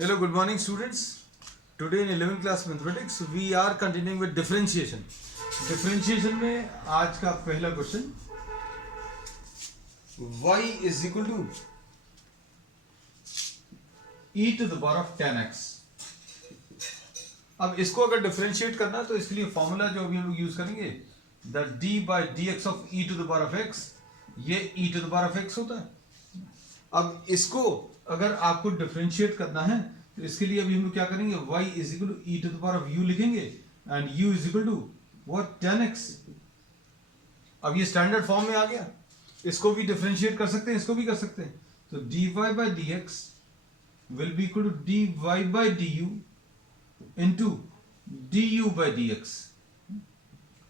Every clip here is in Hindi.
Hello, good morning students. Today in 11th class mathematics we are continuing with differentiation. Differentiation में आज का पहला question y is equal to e to the power of 10x. अब इसको अगर डिफरेंशिएट करना है तो इसके लिए फॉर्मूला जो अभी हम लोग यूज करेंगे the d by dx of e to the power of x, ये e to the power of x होता है. अब इसको अगर आपको डिफरेंशिएट करना है तो इसके लिए अभी हम लोग क्या करेंगे y is equal to e to the power of u लिखेंगे and u is equal to what 10x. अब ये स्टैंडर्ड फॉर्म में आ गया. इसको भी डिफरेंशिएट कर सकते हैं, इसको भी कर सकते हैं. तो dy by dx will be equal to dy by du into du by dx.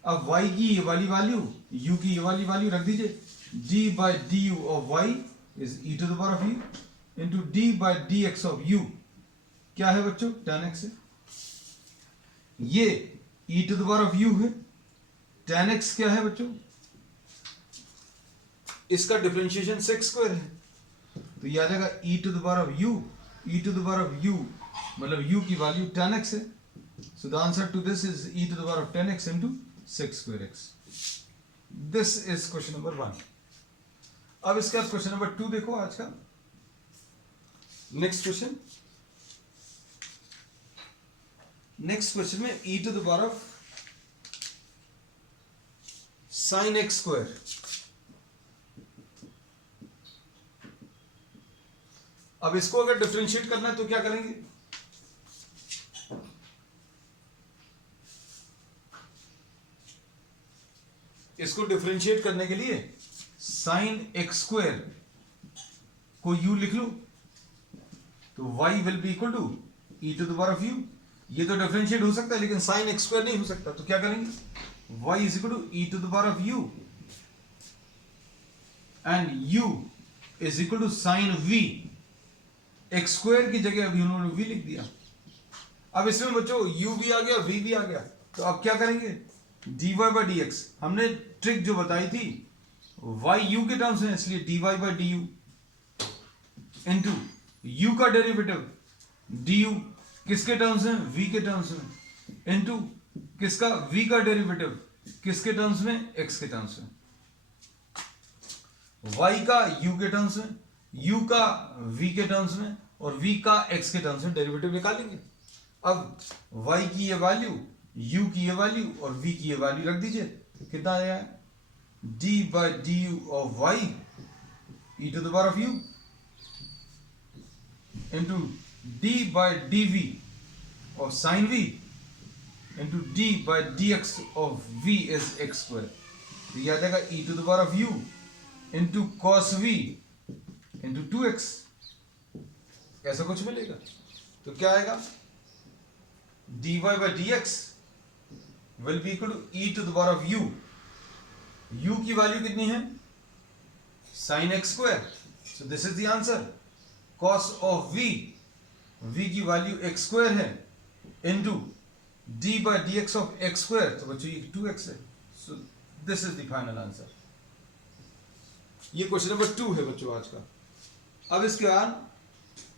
अब y की ये वाली वैल्यू u की ये वाली वैल्यू रख दीजिए. d by du of y is e to the power of u into d by dx of u क्या है बच्चों 10x है. ये e to the power of u है. 10x क्या है बच्चों, इसका डिफरेंशिएशन sec स्क्वायर है तो ये आ जाएगा e to the power of u. e to the power of u मतलब u की वैल्यू 10x है. So the answer to this is e to the power of 10x into sec square x. This is question number 1. अब इसके बाद क्वेश्चन नंबर 2 देखो आज का. नेक्स्ट क्वेश्चन में e to the power of sin x square. अब इसको अगर डिफरेंशिएट करना है तो क्या करेंगे, इसको डिफरेंशिएट करने के लिए sin x स्क्वायर को u लिख लो तो y will be equal to e to the power of u. ये तो डिफरेंशिएट हो सकता है लेकिन sin x स्क्वायर नहीं हो सकता तो क्या करेंगे y is equal to e to the power of u and u is equal to sin v. x square की जगह अभी उन्होंने v लिख दिया. अब इसमें बच्चों u भी आ गया v भी आ गया तो अब क्या करेंगे dy by dx. हमने ट्रिक जो बताई थी y u के टर्म्स में इसलिए dy by du into u का डेरिवेटिव du किसके टर्म्स में v के टर्म्स में इनटू किसका v का डेरिवेटिव किसके टर्म्स में x के टर्म्स में. y का u के टर्म्स में, u का v के टर्म्स में और v का x के टर्म्स में डेरिवेटिव निकालेंगे. अब y की ये वैल्यू u की ये वैल्यू और v की ये वैल्यू रख दीजिए. कितना आया d by du of y e to the power of u into d by dv of sin v into d by dx of v is x square. तो ये आ जाएगा e to the power of u into cos v into 2x. ऐसा कुछ मिलेगा तो क्या आएगा dy by dx will be equal to e to the power of u. u की वैल्यू कितनी है sin x square. So this is the answer. cos of v, v की वैल्यू x square है into d by dx of x square तो बच्चों ये 2x है. So this is the final answer. ये क्वेश्चन नंबर 2 है बच्चों आज का. अब इसके बाद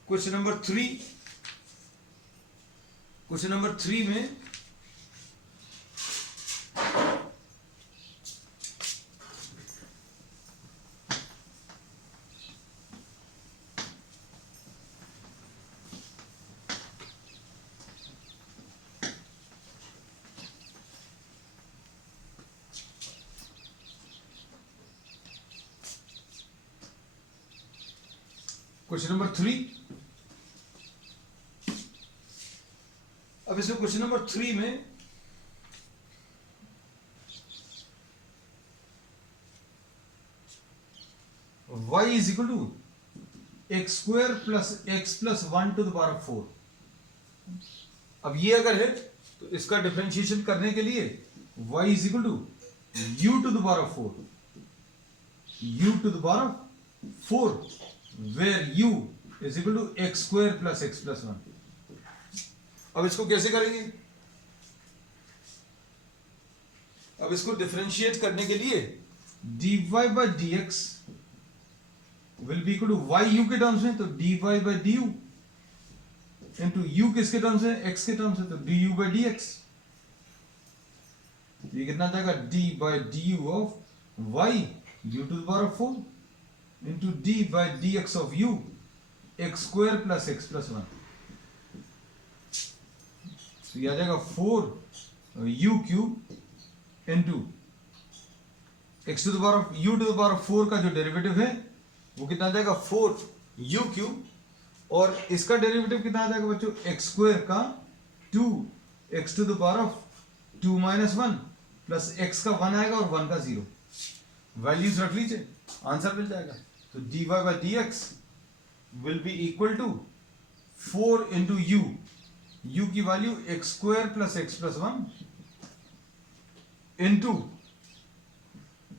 क्वेश्चन नंबर 3. क्वेश्चन नंबर 3 में क्वेश्चन नंबर 3. अब इसमें क्वेश्चन नंबर 3 में y is equal to x square plus x plus 1 to the power of 4. अब ये अगर है तो इसका डिफरेंशिएशन करने के लिए y is equal to u to the power of 4, u to the power of 4 where u is equal to x square plus x plus 1. अब इसको कैसे करेंगे, अब इसको डिफरेंशिएट करने के लिए dy by dx will be equal to y u के टर्म्स में, तो d y by d u into u किसके टर्म्स है, एक्स के टर्म्स है, तो d u by D x. ये कितना जाएगा, d by d u of y u to the power of 4 into d by D x of u x square plus x plus 1। तो ये आ जाएगा 4 u cube into x to the power of u to the power of 4 का जो डेरिवेटिव है वो कितना आ जाएगा 4 यू क्यूब, और इसका डेरिवेटिव कितना आ जाएगा बच्चों, एक्स स्क्वायर का 2 x to the power of 2 minus 1 प्लस एक्स का 1 आएगा और 1 का 0। वैल्यूज रख लीजिए, आंसर मिल जाएगा। तो dy by D x will be equal to 4 into U की value X square plus x plus 1 into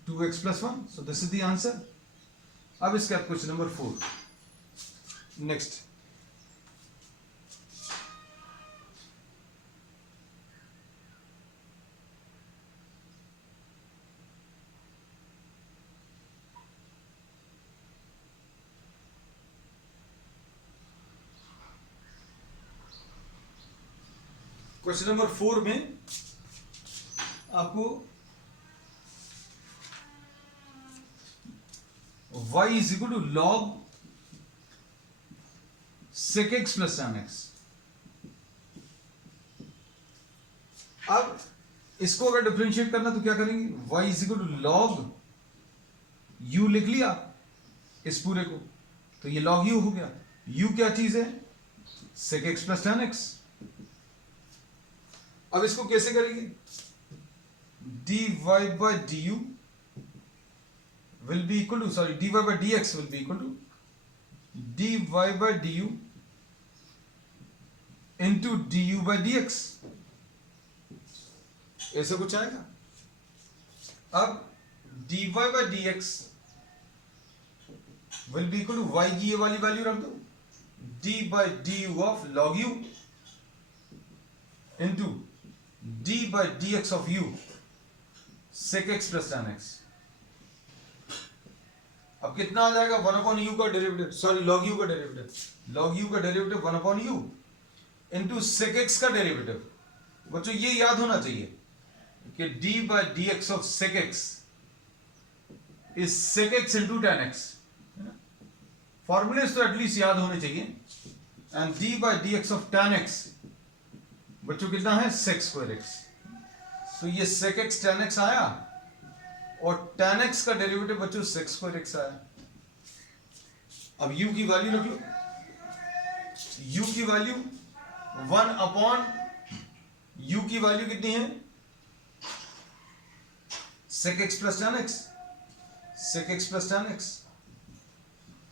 2x plus 1। So this is the answer. अब इसका question number 4 next. Question number 4 में आपको y is equal to log sec x plus tan x। अब इसको अगर डिफरेंशिएट करना तो क्या करेंगे, y is equal to log u लिख लिया इस पूरे को, तो ये log u हो गया। u क्या चीज है, sec x plus tan x। अब इसको कैसे करेंगे, dy by d you will be equal to, sorry, dy by dx will be equal to dy by du into du by dx। ऐसा कुछ आएगा। अब dy by dx will be equal to y की ये वाली वैल्यू रख दो, d by du of log u into d by dx of u sec x plus tan x। अब कितना आ जाएगा, 1 अपॉन यू का डेरिवेटिव, सॉरी लॉग यू का डेरिवेटिव, लॉग यू का derivative 1 upon u into sec x का डेरिवेटिव। बच्चों ये याद होना चाहिए कि d by D x of sec x is sec x into tan x. Formulas तो एटलीस्ट याद होने चाहिए। And d by D x of tan x बच्चों कितना है, सेक स्क्वायर एक्स। तो ये सेक एक्स टैन एक्स आया और tan x का डेरिवेटिव बच्चों sec स्क्वायर x आया। अब u की वैल्यू रख लो, u की वैल्यू 1 अपॉन u की वैल्यू कितनी है, sec x plus tan x, sec x plus tan x।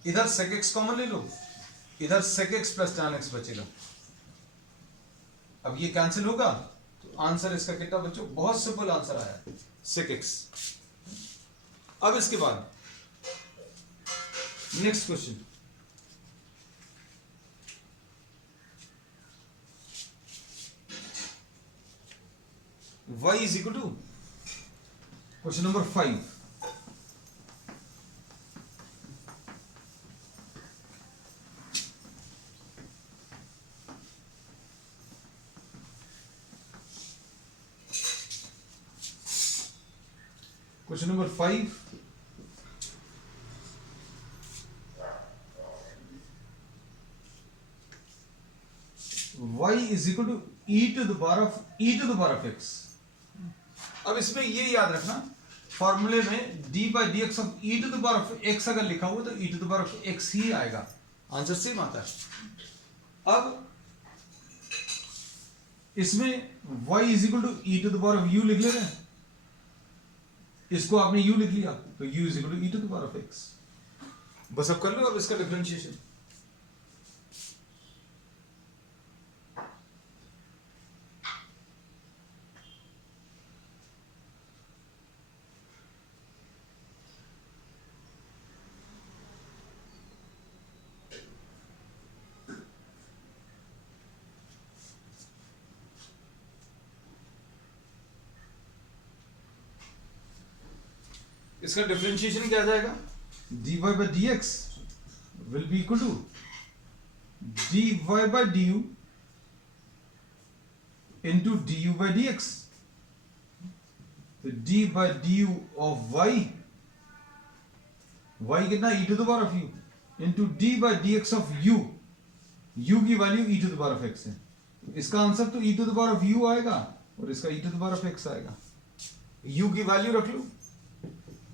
इधर sec x कॉमन ले लो, इधर sec x plus tan x बचेगा। अब ये कैंसिल होगा तो आंसर इसका कितना बच्चों, बहुत सिंपल आंसर आया, sec x। अब इसके बाद next question, y is equal to question number 5। Question number 5, y is equal to e to the power of x। अब इसमें ये याद रखना, फॉर्मूले में d by D x of e to the power of x अगर लिखा हुआ तो e to the power of x ही आएगा, आंसर सेम आता है। अब इसमें y is equal to e to the power of u लिख ले रहे हैं, इसको आपने u लिख लिया तो u is equal to e to the power of x। बस अब कर लो अब इसका डिफरेंशिएशन। इसका डिफरेंशिएशन क्या आ जाएगा, dy by D x will be equal to dy by du into du by dx। तो d by du of y, y कितना e to the power of u into d by dx of u, u की value e to the power of x है। इसका आंसर तो e to the power of u आएगा और इसका e to the power of x आएगा। u की वैल्यू रख लो,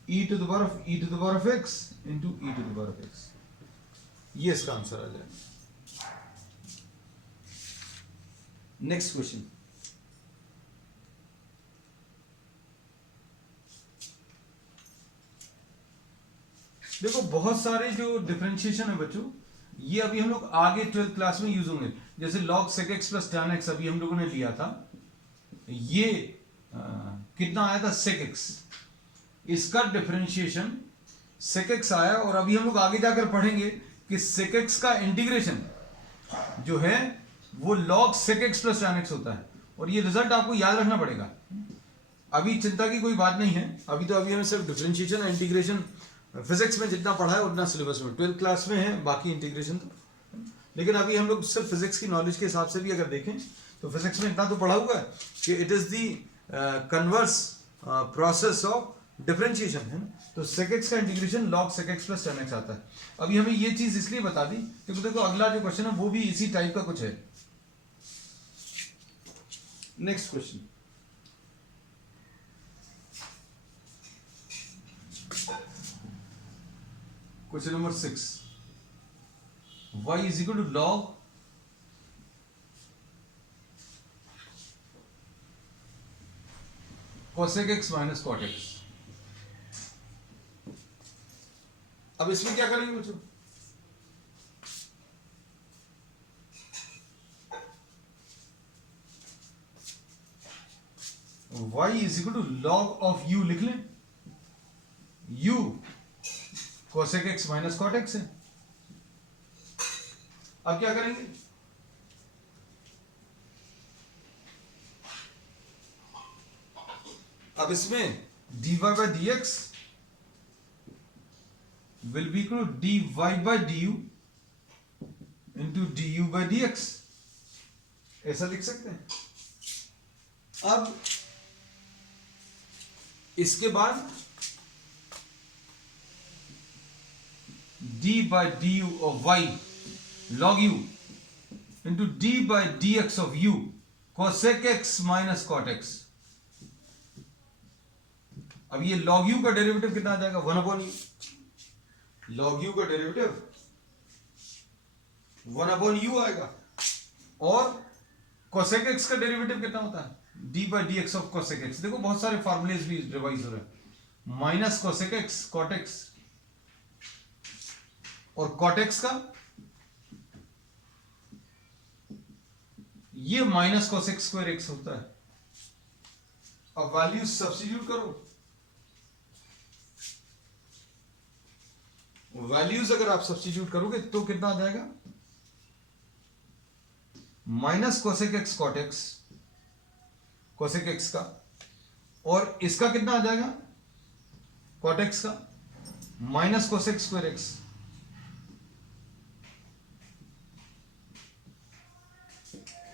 e to the power of x into e to the power of x, ये इसका आंसर आ जाएगा। नेक्स्ट क्वेश्चन, देखो बहुत सारे जो डिफरेंशिएशन है बच्चों, ये अभी हम लोग आगे 12th क्लास में यूज होंगे। जैसे log sec x plus tan x अभी हम लोगों ने लिया था, ये कितना आया था sec x, इसका डिफरेंशिएशन sec x आया। और अभी हम लोग आगे जाकर पढ़ेंगे कि sec x का इंटीग्रेशन जो है वो log sec x plus tan x होता है, और ये रिजल्ट आपको याद रखना पड़ेगा। अभी चिंता की कोई बात नहीं है, अभी हमें सिर्फ डिफरेंशिएशन और इंटीग्रेशन फिजिक्स में जितना पढ़ा है उतना सिलेबस में 12th क्लास में है, बाकी इंटीग्रेशन तो। लेकिन अभी हम लोग सिर्फ फिजिक्स की नॉलेज के हिसाब से भी अगर देखें तो फिजिक्स में इतना तो पढ़ा हुआ है कि it is the converse process of differentiation, है ना। तो sec x का integration log sec x plus tan x आता है। अभी हमें ये चीज इसलिए बता दी क्योंकि देखो अगला जो क्वेश्चन है वो भी इसी टाइप का कुछ है। Next question, question number 6, y is equal to log cosec x minus cot x। अब इसमें क्या करेंगे बच्चों, y is equal to log of u लिख लें, u cosec x minus cot x है। अब क्या करेंगे, अब इसमें dy by dx will be equal to dy by du into du by dx, ऐसा लिख सकते हैं। अब इसके बाद d by du of y log u into d by dx of u cosec x minus cot x। अब ये log u का डेरिवेटिव कितना आ जाएगा, 1/u। log u का डेरिवेटिव 1/u आएगा। और cosec x का डेरिवेटिव कितना होता है, d by dx of cosec x। देखो बहुत सारे फॉर्मूलेज भी रिवाइज हो रहे हैं, minus cosec x cot x, और cot x का ये माइनस cosec स्क्वायर x होता है। अब वैल्यू सब्स्टिट्यूट करो, वैल्यूज अगर आप सब्स्टिट्यूट करोगे तो कितना आ जाएगा, minus cosec x cot x, cosec x का, और इसका कितना आ जाएगा cot x का, माइनस cosec स्क्वायर x।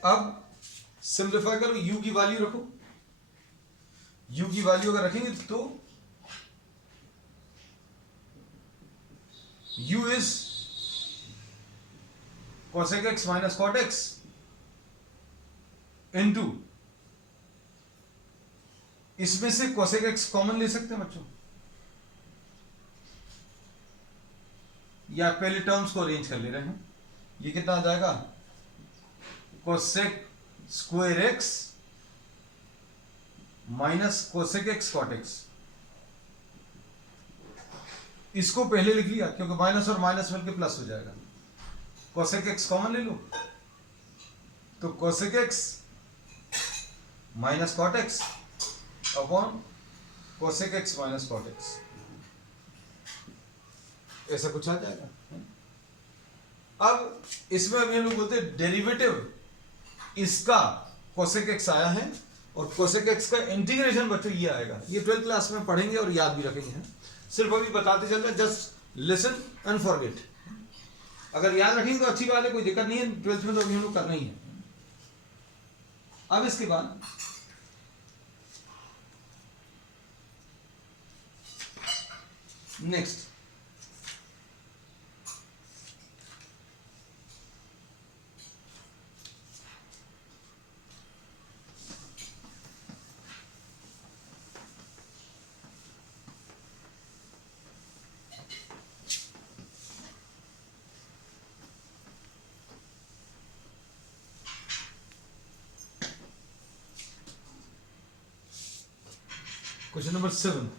अब सिंप्लीफाई करो, u की वैल्यू रखो, u की वैल्यू अगर रखेंगे तो u is cosec x minus cot x into, इसमें से cosec x कॉमन ले सकते हैं बच्चों, या पहले टर्म्स को अरेंज कर ले रहे हैं। ये कितना आ जाएगा, cosec square x minus cosec x cot x। इसको पहले लिख लिया क्योंकि माइनस और माइनस मिलकर प्लस हो जाएगा। cosec x कॉमन ले लो, तो cosec x minus cot x upon cosec x minus cot x, ऐसा कुछ आ जाएगा। अब इसमें अभी हम लोग बोलते हैं डेरिवेटिव इसका cosec x आया है, और cosec x का इंटीग्रेशन बच्चों ये आएगा। ये 12th क्लास में पढ़ेंगे और याद भी रखेंगे, सिर्फ अभी बताते चल रहे, जस्ट लिसन एंड फॉरगेट। अगर याद रखेंगे तो अच्छी बात है, कोई दिक्कत नहीं है, 12th में तो अभी हम लोग करना ही है। अब इसके बाद next question number 7।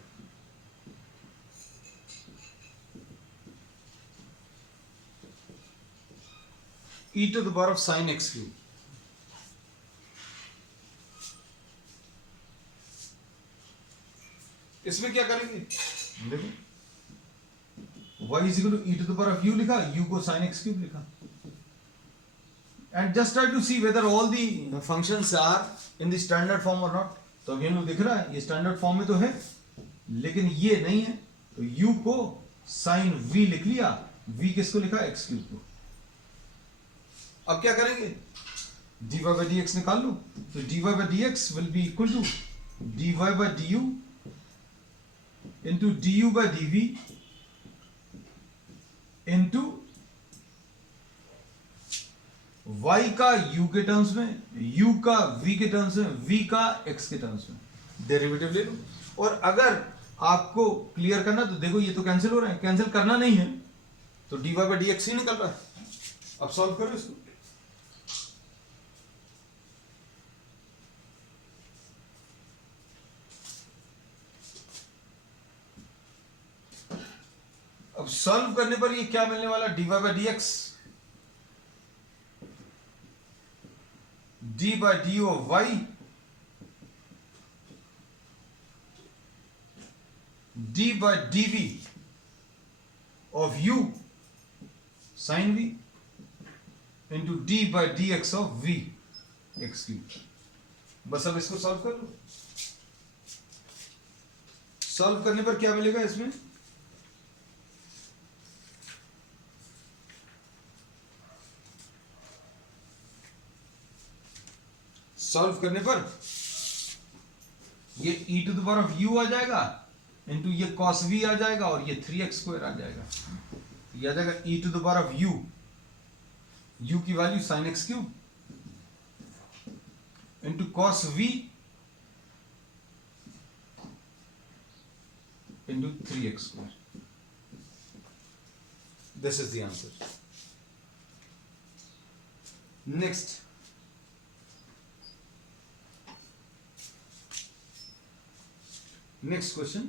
e to the power of sin x cube। इसमें क्या करेंगे, देखो y is equal to e to the power of u लिखा, u को sin x cube लिखा, and just try to see whether all the functions are in the standard form or not। तो अभी हमें दिख रहा है ये स्टैंडर्ड फॉर्म में तो है, लेकिन ये नहीं है, तो u को sin v लिख लिया, v किसको लिखा, x क्यूब को। अब क्या करेंगे, dy by dx निकाल लो, तो dy by dx will be equal to dy by du into du by dv into y का u के टर्म्स में, u का v के टर्म्स में, v का x के टर्म्स में, डेरिवेटिव ले लो। और अगर आपको क्लियर करना तो देखो ये तो कैंसिल हो रहा है, कैंसिल करना नहीं है तो dy by dx ही निकल रहा है। अब सॉल्व करो इसको, अब सॉल्व करने पर ये क्या मिलने वाला, dy by dx d by du of y d by dv of u sin v into d by dx of v x cube। बस अब इसको सॉल्व कर लो, सॉल्व करने पर क्या मिलेगा, इसमें सॉल्व करने पर ये e to the power of u आ जाएगा इंटू ये cos v आ जाएगा और ये 3x स्क्वायर आ जाएगा, ये आ जाएगा e to the power of u की value sin x cube into cos v into 3x square. This is the answer. Next next question,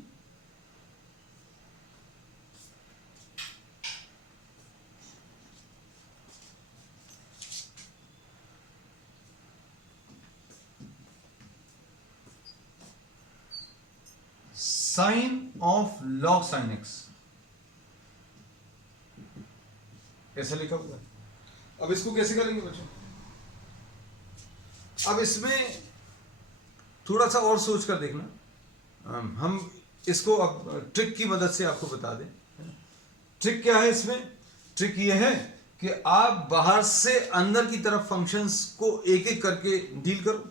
sin of log sin x ऐसा लिखा हुआ है। अब इसको कैसे करेंगे बच्चों, अब इसमें थोड़ा सा और सोच कर देखना, हम इसको अब ट्रिक की मदद से आपको बता दें। ट्रिक क्या है इसमें, ट्रिक ये है कि आप बाहर से अंदर की तरफ फंक्शंस को एक एक करके डील करो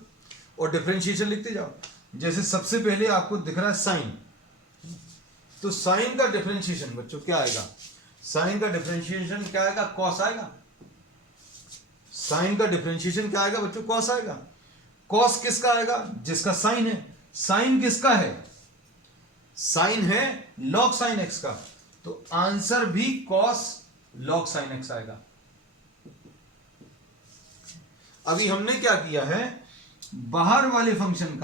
और डिफरेंशिएशन लिखते जाओ। जैसे सबसे पहले आपको दिख रहा है साइन, तो साइन का डिफरेंशिएशन बच्चों क्या आएगा, साइन का डिफरेंशिएशन क्या आएगा, कॉस आएगा। साइन का डिफरेंशिएशन क्या आएगा बच्चों, कॉस आएगा। कॉस किसका आएगा, जिसका साइन है। साइन किसका है, साइन है log sin x का, तो आंसर भी cos log sin x आएगा। अभी हमने क्या किया है, बाहर वाले फंक्शन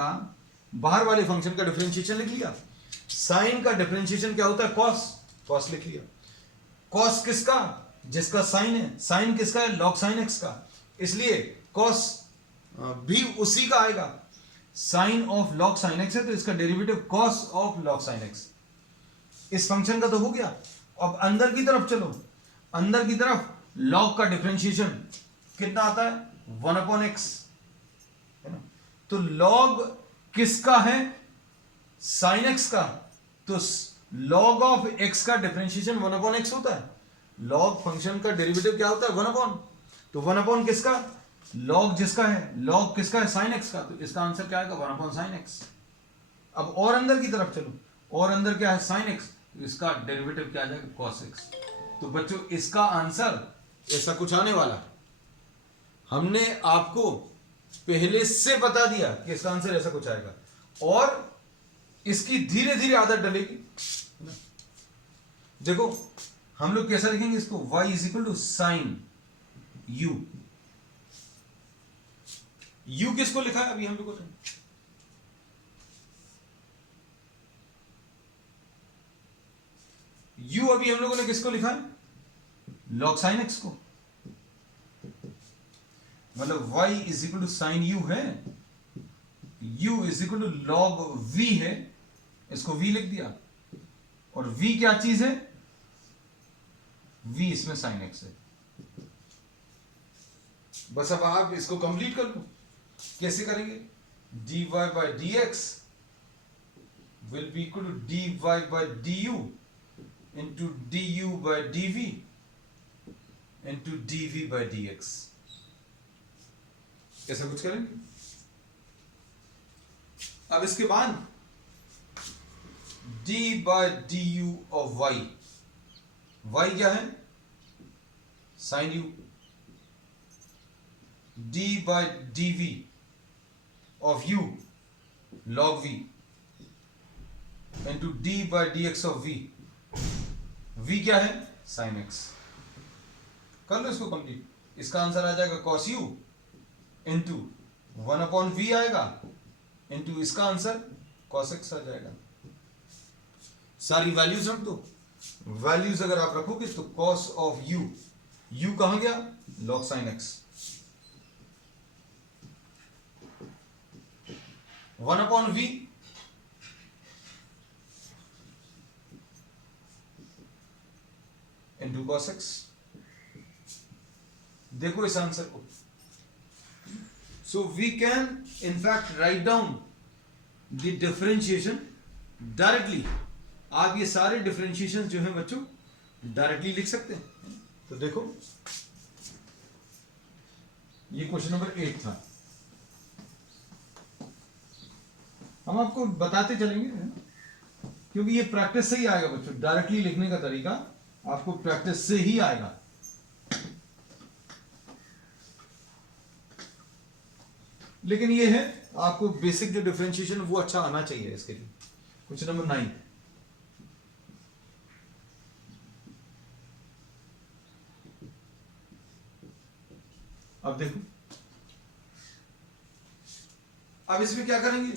का डिफरेंशिएशन लिख लिया। साइन का डिफरेंशिएशन क्या होता है, cos लिख लिया। cos किसका, जिसका साइन है। साइन किसका है, log sin x का, इसलिए cos भी उसी का आएगा। Sine of log sin x है तो इसका derivative cos of log sin x। इस फंक्शन का तो हो गया। अब अंदर की तरफ चलो, अंदर की तरफ log का डिफरेंशिएशन कितना आता है, 1/x है ना। तो log किसका है, sin x का, तो log ऑफ x का डिफरेंशिएशन 1/x होता है। लॉग फंक्शन का डेरिवेटिव क्या होता है? 1/, तो 1/, किसका? लॉग जिसका है, लॉग किसका है? साइन एक्स का, तो इसका आंसर क्या आएगा? 1/sin x। अब और अंदर की तरफ चलो, और अंदर क्या है? साइन एक्स, तो इसका डेरिवेटिव क्या आ जाएगा? cos x। तो बच्चों इसका आंसर ऐसा कुछ आने वाला है। हमने आपको पहले से बता दिया कि इसका आंसर ऐसा कुछ आएगा, और इसकी धीरे धीरे आदत डलेगी। देखो हम लोग कैसा लिखेंगे इसको? y = sin u। u किसको लिखा है अभी हम लोगों ने? u अभी हम लोगों ने किसको लिखा है? log sin x को। मतलब y = sin u है, u = log v है, इसको v लिख दिया। और v क्या चीज है? v इसमें sin x है। बस अब आप इसको कंप्लीट कर लो। कैसे करेंगे? dy by dx will be equal to dy by du into du by dv into dv by dx। ऐसा कुछ करेंगे। अब इसके बाद d by du of y, y क्या है? sin u। d by dv of u log v into d by dx of v, v क्या है? sin x। कर लो इसको कंप्लीट। इसका आंसर आ जाएगा cos u इंटू 1/v आएगा, इंटू इसका आंसर cos x आ जाएगा। सारी वैल्यूज रख दो। वैल्यूज अगर आप रखोगे तो cos of u, u कहां गया? log sin x। 1/v into cos x। देखो इस आंसर को। So we can in fact write down the differentiation directly. आप ये सारे डिफरेंशिएशन जो है बच्चों डायरेक्टली लिख सकते हैं। तो देखो ये क्वेश्चन नंबर 8 था। हम आपको बताते चलेंगे क्योंकि ये प्रैक्टिस से ही आएगा बच्चों। डायरेक्टली लिखने का तरीका आपको प्रैक्टिस से ही आएगा। लेकिन ये है आपको बेसिक जो डिफरेंशिएशन वो अच्छा आना चाहिए इसके लिए। Question number 9। अब देखो, अब इसमें क्या करेंगे?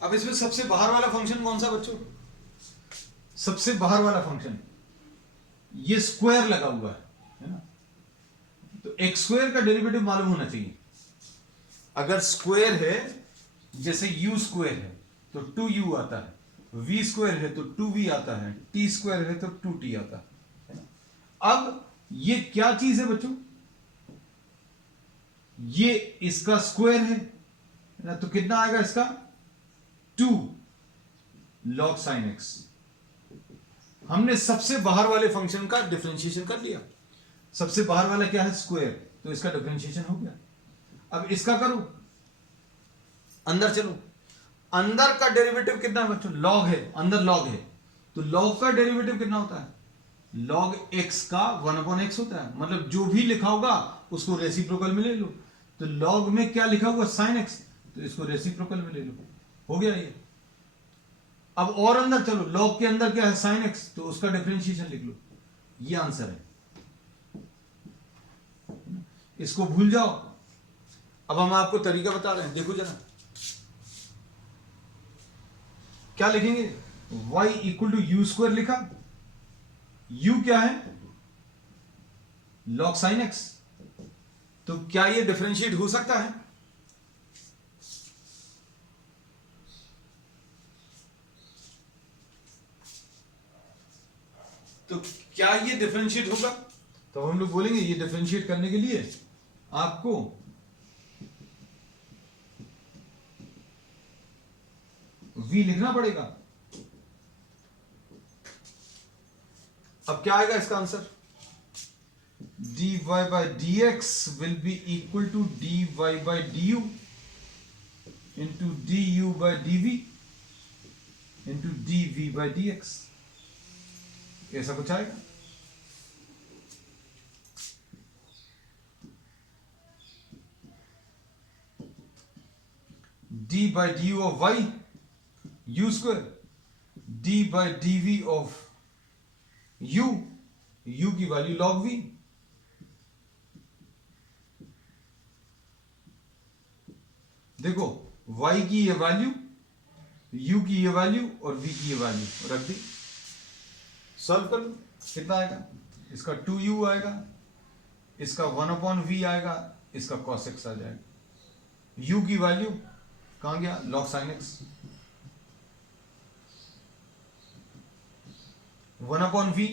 अब इसमें सबसे बाहर वाला फंक्शन कौन सा बच्चों? सबसे बाहर वाला फंक्शन ये स्क्वायर लगा हुआ है ना? तो एक्स स्क्वायर का डेरिवेटिव मालूम होना चाहिए। अगर स्क्वायर है, जैसे u स्क्वायर है तो 2u आता है, v स्क्वायर है तो 2v आता है, t स्क्वायर है तो 2t आता है ना? अब ये क्या चीज है बच्चों? ये इसका स्क्वायर है ना? तो कितना आएगा इसका? 2 log sin x। हमने सबसे बाहर वाले फंक्शन का डिफरेंशिएशन कर लिया। सबसे बाहर वाला क्या है? स्क्वायर, तो इसका डिफरेंशिएशन हो गया। अब इसका करो, अंदर चलो। अंदर का डेरिवेटिव कितना है बच्चों? लॉग है, अंदर लॉग है, तो लॉग का डेरिवेटिव कितना होता है? लॉग x का 1/x होता है। मतलब जो भी लिखा होगा उसको रेसिप्रोकल में ले लो। तो लॉग में क्या लिखा हुआ? sin x, तो इसको रेसिप्रोकल में ले लो। हो गया ये। अब और अंदर चलो, लॉग के अंदर क्या है? sin x, तो उसका डिफरेंशिएशन लिख लो। ये आंसर है। इसको भूल जाओ। अब हम आपको तरीका बता रहे हैं, देखो जरा क्या लिखेंगे? y = u² लिखा। u क्या है? log sin x। तो क्या ये डिफरेंशिएट हो सकता है? तो क्या ये डिफरेंशिएट होगा? तो हम लोग बोलेंगे ये डिफरेंशिएट करने के लिए आपको v लिखना पड़ेगा। अब क्या आएगा इसका answer? dy by dx will be equal to dy by du into du by dv into dv by dx, ऐसा कुछ आएगा। d by du of y u square, d by dv of u, u की वैल्यू log v। देखो y की ये वैल्यू, u की ये वैल्यू और v की ये वैल्यू रख दी, सॉल्व कर लो। कितना आएगा? इसका 2u आएगा, इसका 1/v आएगा, इसका cos x आ जाएगा। u की वैल्यू कहां गया? log sin x। 1/v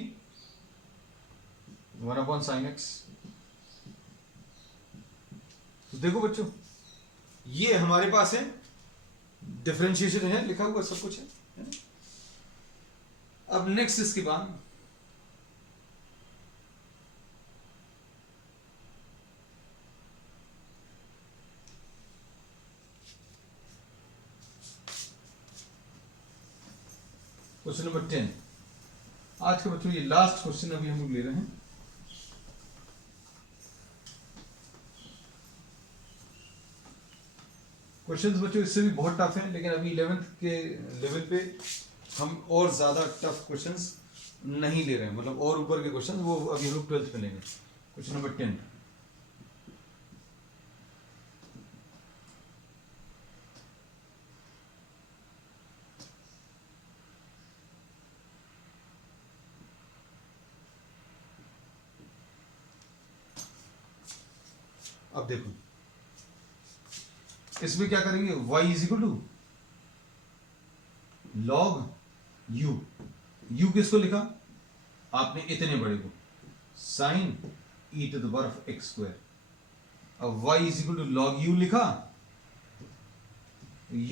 1/sin x। तो देखो बच्चों, ये हमारे पास है, डिफरेंशिएशन है, लिखा हुआ सब कुछ है। अब नेक्स्ट इसके बाद क्वेश्चन नंबर 10। आज के बच्चों ये लास्ट क्वेश्चन अभी हम लोग ले रहे हैं। क्वेश्चंस बच्चों इससे भी बहुत टफ हैं, लेकिन अभी 11th के लेवल पे हम और ज़्यादा टफ क्वेश्चंस नहीं ले रहे हैं, मतलब और ऊपर के क्वेश्चंस वो अभी हम लोग 12th में लेंगे। Question number 10। अब देखो इसमें क्या करेंगे? y is equal to log u। u किसको लिखा आपने? इतने बड़े को, sine e to the power of x square. अब y is equal to log u लिखा,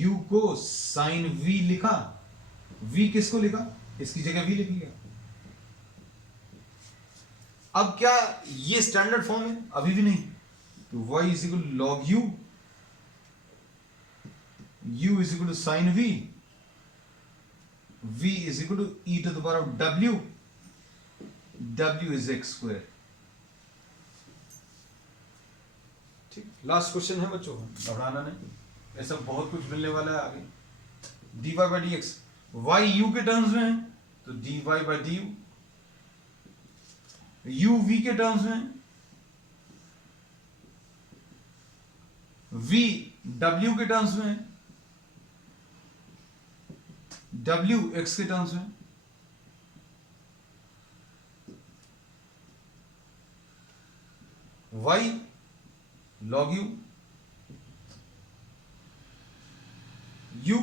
u को साइन v लिखा, v किसको लिखा? इसकी जगह v लिख लिया। अब क्या ये स्टैंडर्ड फॉर्म है? अभी भी नहीं। तो y is equal to log u, u is equal to sin v, v is equal to e to the power of w, w is x square। ठीक, लास्ट क्वेश्चन है बच्चों, घबराना नहीं, ऐसा बहुत कुछ मिलने वाला है आगे। dy by dx, y u के टर्म्स में है तो dy by du, u v के टर्म्स में है, v w के टर्म्स में है, w x के टर्म्स में, y log u, u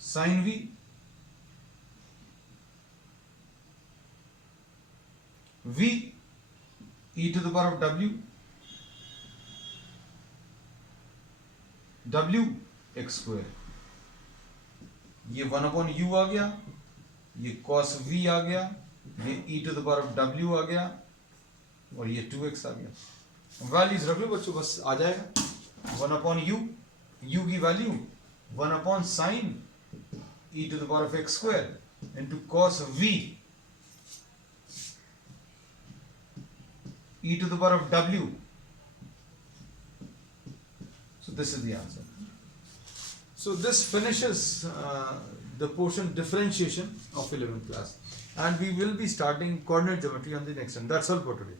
sin v, v e to the power of w, w x square. ये 1/u आ गया, ये cos v आ गया, ये e to the power of w आ गया और ये 2x आ गया। वैल्यूज रख लो बच्चों, बस आ जाएगा। 1/u, u की value 1/sin e to the power of x square into cos v e to the power of w। So this is the answer. So this finishes the portion differentiation of 11th class, and we will be starting coordinate geometry on the next one. That's all for today.